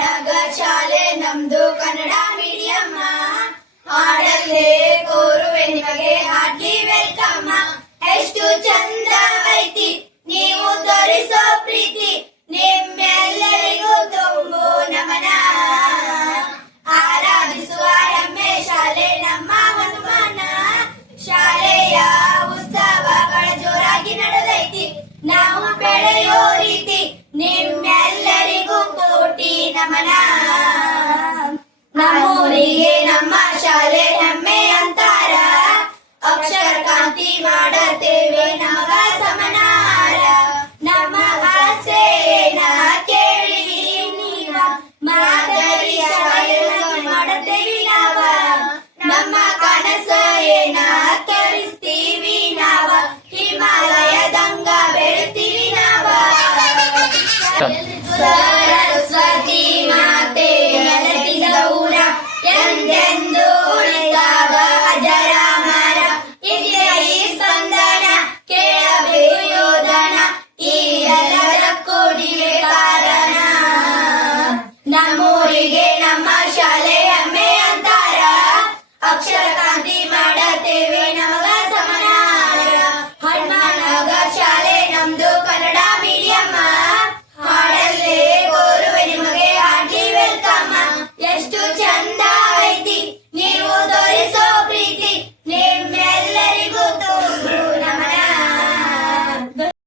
ನಗ ಶಾಲೆ ನಮ್ದು ಕನ್ನಡ ಮೀಡಿಯಂ ಹಾಡಲ್ಲೇ ಕೋರುವೆ ನಿಮಗೆ ಹಾರ್ಟ್ಲಿ ವೆಲ್ಕಮ್. ಎಷ್ಟು ಚಂದವೈತಿ ನೀವು ತೋರಿಸೋ ಪ್ರೀತಿ, ನಿಮ್ಮೆಲ್ಲರಿಗೂ ತುಂಬು ನಮನ. ಆರಾಧಿಸುವ ಹೆಮ್ಮೆ ಶಾಲೆ ನಮ್ಮ ಹನುಮಾನ. ಶಾಲೆಯ ಉತ್ಸವಗಳ ಜೋರಾಗಿ ನಡೆದೈತಿ, ನಾವು ಬೆಳೆಯೋ ರೀತಿ ನಿಮ್ಮೆಲ್ಲರಿಗೂ ಕೋಟಿ ನಮನ.